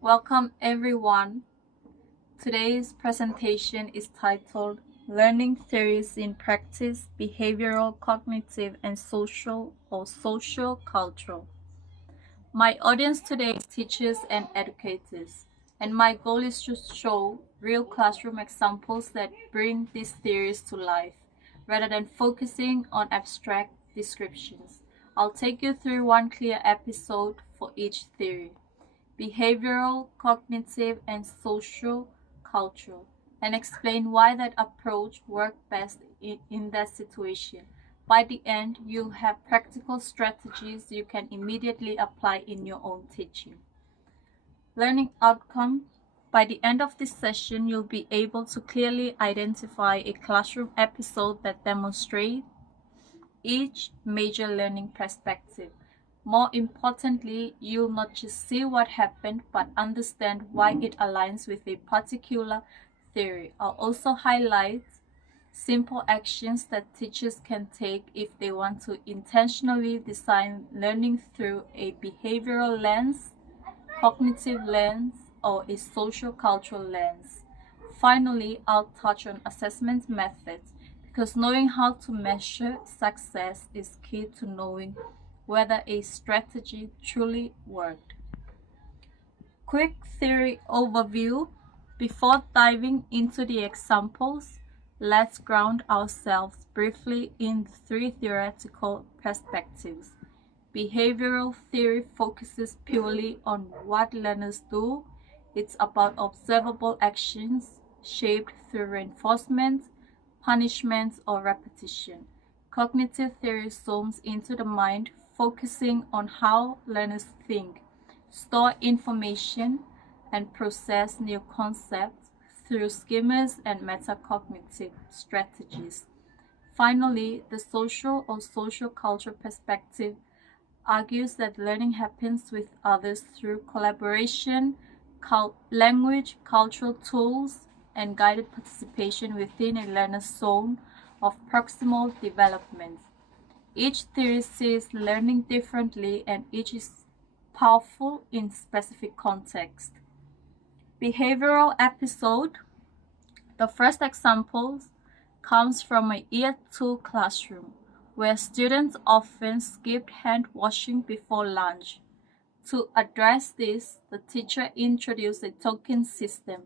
Welcome everyone. Today's presentation is titled Learning Theories in Practice, Behavioral, Cognitive, and Social or Social Cultural. My audience today is teachers and educators, and my goal is to show real classroom examples that bring these theories to life, rather than focusing on abstract descriptions. I'll take you through one clear episode for each theory: behavioral, cognitive, and social cultural, and explain why that approach worked best in that situation. By the end, you'll have practical strategies you can immediately apply in your own teaching. Learning outcome. By the end of this session, you'll be able to clearly identify a classroom episode that demonstrates each major learning perspective. More importantly, you'll not just see what happened, but understand why it aligns with a particular theory. I'll also highlight simple actions that teachers can take if they want to intentionally design learning through a behavioral lens, cognitive lens, or a social cultural lens. Finally, I'll touch on assessment methods because knowing how to measure success is key to knowing whether a strategy truly worked. Quick theory overview. Before diving into the examples, let's ground ourselves briefly in three theoretical perspectives. Behavioral theory focuses purely on what learners do. It's about observable actions shaped through reinforcement, punishment, or repetition. Cognitive theory zooms into the mind, focusing on how learners think, store information, and process new concepts through schemas and metacognitive strategies. Finally, the social or social culture perspective argues that learning happens with others through collaboration, language, cultural tools, and guided participation within a learner's zone of proximal development. Each theory sees learning differently, and each is powerful in specific context. Behavioral episode. The first example comes from a Year 2 classroom, where students often skipped hand washing before lunch. To address this, the teacher introduced a token system.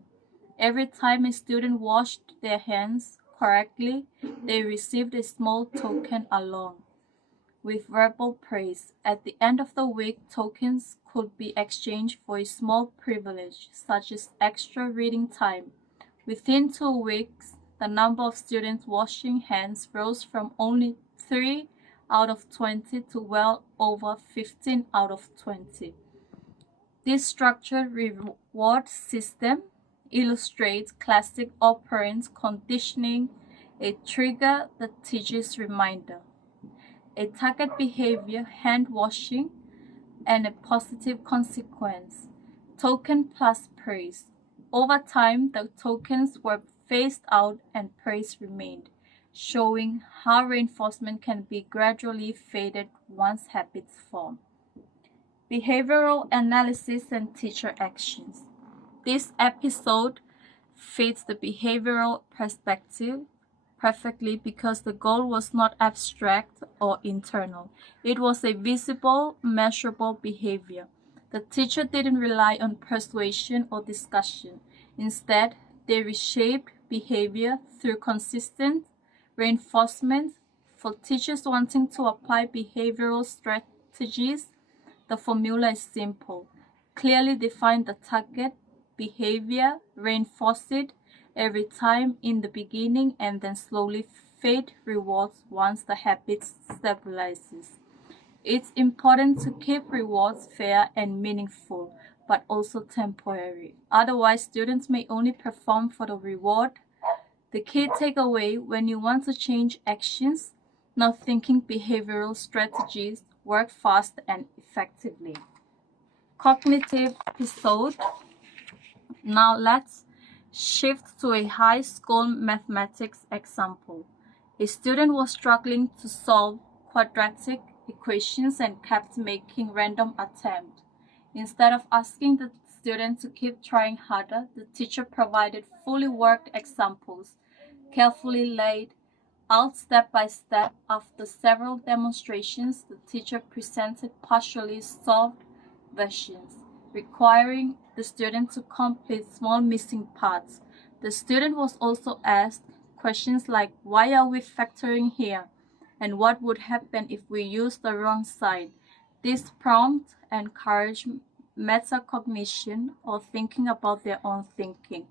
Every time a student washed their hands correctly, they received a small token along with verbal praise. At the end of the week, tokens could be exchanged for a small privilege, such as extra reading time. Within 2 weeks, the number of students washing hands rose from only 3 out of 20 to well over 15 out of 20. This structured reward system illustrates classic operant conditioning, a trigger that teaches reminder, a target behavior, hand washing, and a positive consequence, token plus praise. Over time, the tokens were phased out and praise remained, showing how reinforcement can be gradually faded once habits form. Behavioral analysis and teacher actions. This episode fits the behavioral perspective perfectly because the goal was not abstract or internal. It was a visible, measurable behavior. The teacher didn't rely on persuasion or discussion. Instead, they reshaped behavior through consistent reinforcement. For teachers wanting to apply behavioral strategies, the formula is simple. Clearly define the target behavior, reinforce it every time in the beginning, and then slowly fade rewards once the habit stabilizes. It's important to keep rewards fair and meaningful, but also temporary. Otherwise, students may only perform for the reward. The key takeaway: when you want to change actions, not thinking behavioral strategies work fast and effectively. Cognitive episode. Now let's shift to a high school mathematics example. A student was struggling to solve quadratic equations and kept making random attempts. Instead of asking the student to keep trying harder, the teacher provided fully worked examples, carefully laid out step by step. After several demonstrations, the teacher presented partially solved versions, requiring the student to complete small missing parts. The student was also asked questions like, why are we factoring here? And what would happen if we use the wrong sign? This prompt encouraged metacognition, or thinking about their own thinking.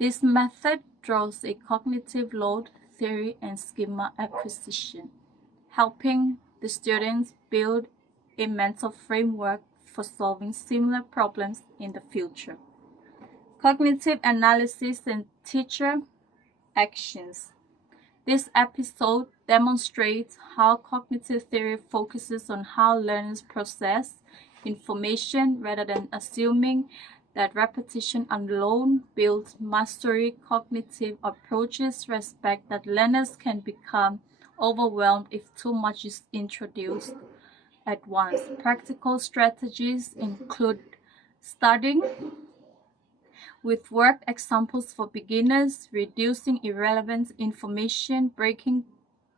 This method draws a cognitive load theory and schema acquisition, helping the students build a mental framework for solving similar problems in the future. Cognitive analysis and teacher actions. This episode demonstrates how cognitive theory focuses on how learners process information rather than assuming that repetition alone builds mastery. Cognitive approaches respect that learners can become overwhelmed if too much is introduced at once. Practical strategies include studying with worked examples for beginners, reducing irrelevant information, breaking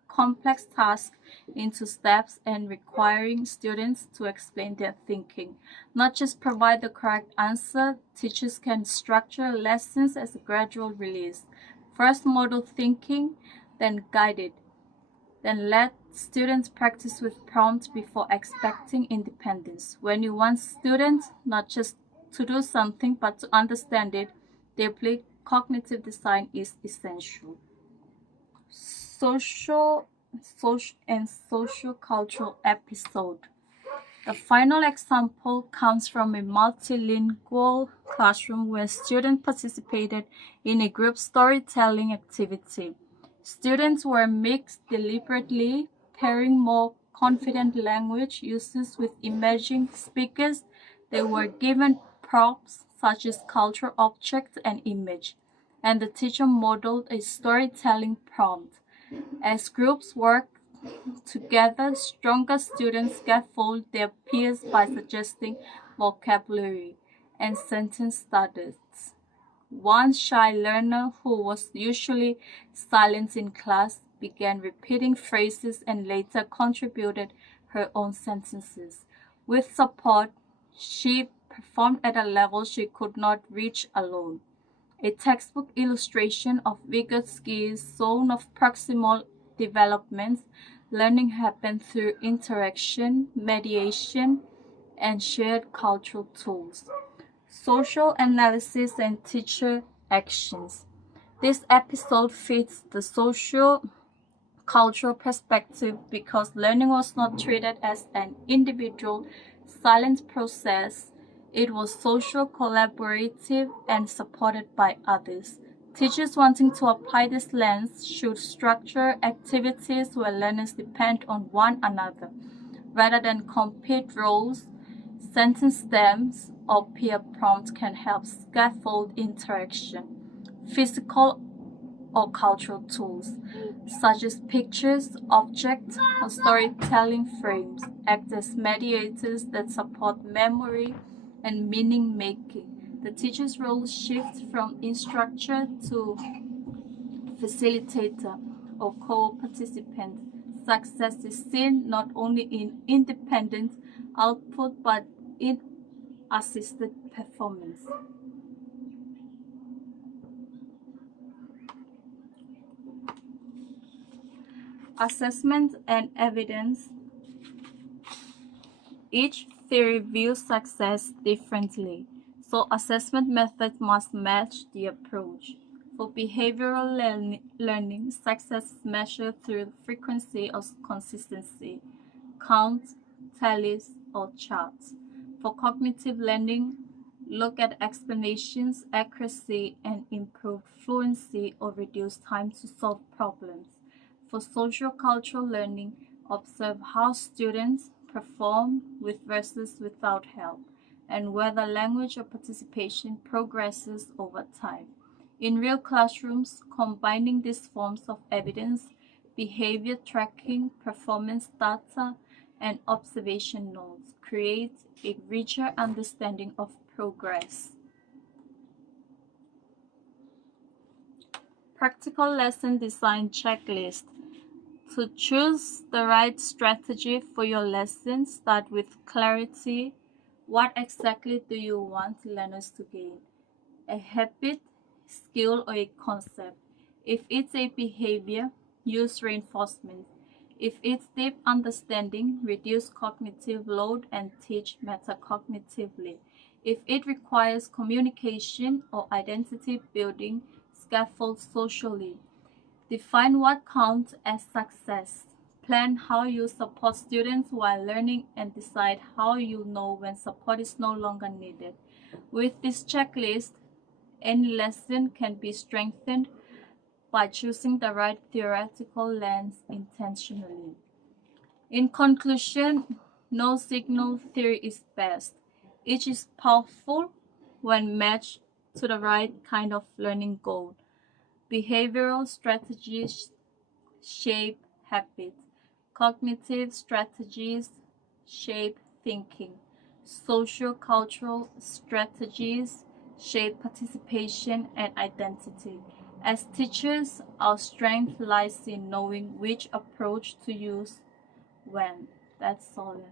complex tasks into steps, and requiring students to explain their thinking. Not just provide the correct answer, teachers can structure lessons as a gradual release. First model thinking, then guide it. Then let students practice with prompts before expecting independence. When you want students not just to do something but to understand it deeply, cognitive design is essential. Social and social-cultural episode. The final example comes from a multilingual classroom where students participated in a group storytelling activity. Students were mixed deliberately, pairing more confident language users with emerging speakers. They were given props such as cultural objects and image, and the teacher modeled a storytelling prompt. As groups worked together, stronger students scaffold their peers by suggesting vocabulary and sentence starters. One shy learner who was usually silent in class began repeating phrases and later contributed her own sentences. With support, she performed at a level she could not reach alone. A textbook illustration of Vygotsky's zone of proximal development. Learning happened through interaction, mediation, and shared cultural tools. Social analysis and teacher actions. This episode fits the social cultural perspective because learning was not treated as an individual, silent process. It was social, collaborative, and supported by others. Teachers wanting to apply this lens should structure activities where learners depend on one another rather than compete roles. Sentence stems or peer prompts can help scaffold interaction. Physical or cultural tools, such as pictures, objects, or storytelling frames, act as mediators that support memory and meaning making. The teacher's role shifts from instructor to facilitator or co-participant. Success is seen not only in independent output but in assisted performance. Assessment and evidence. Each theory views success differently, so assessment methods must match the approach. For behavioral learning, success is measured through frequency or consistency, counts, tallies, or charts. For cognitive learning, look at explanations, accuracy, and improved fluency or reduce time to solve problems. For social cultural learning, observe how students perform with versus without help, and whether language or participation progresses over time. In real classrooms, combining these forms of evidence, behavior tracking, performance data, and observation notes create a richer understanding of progress. Practical lesson design checklist. To choose the right strategy for your lesson, start with clarity. What exactly do you want learners to gain? A habit, skill, or a concept? If it's a behavior, use reinforcement. If it's deep understanding, reduce cognitive load and teach metacognitively. If it requires communication or identity building, scaffold socially. Define what counts as success. Plan how you support students while learning and decide how you know when support is no longer needed. With this checklist, any lesson can be strengthened by choosing the right theoretical lens intentionally. In conclusion, no signal theory is best. Each is powerful when matched to the right kind of learning goal. Behavioral strategies shape habits. Cognitive strategies shape thinking. Social-cultural strategies shape participation and identity. As teachers, our strength lies in knowing which approach to use when. That's all.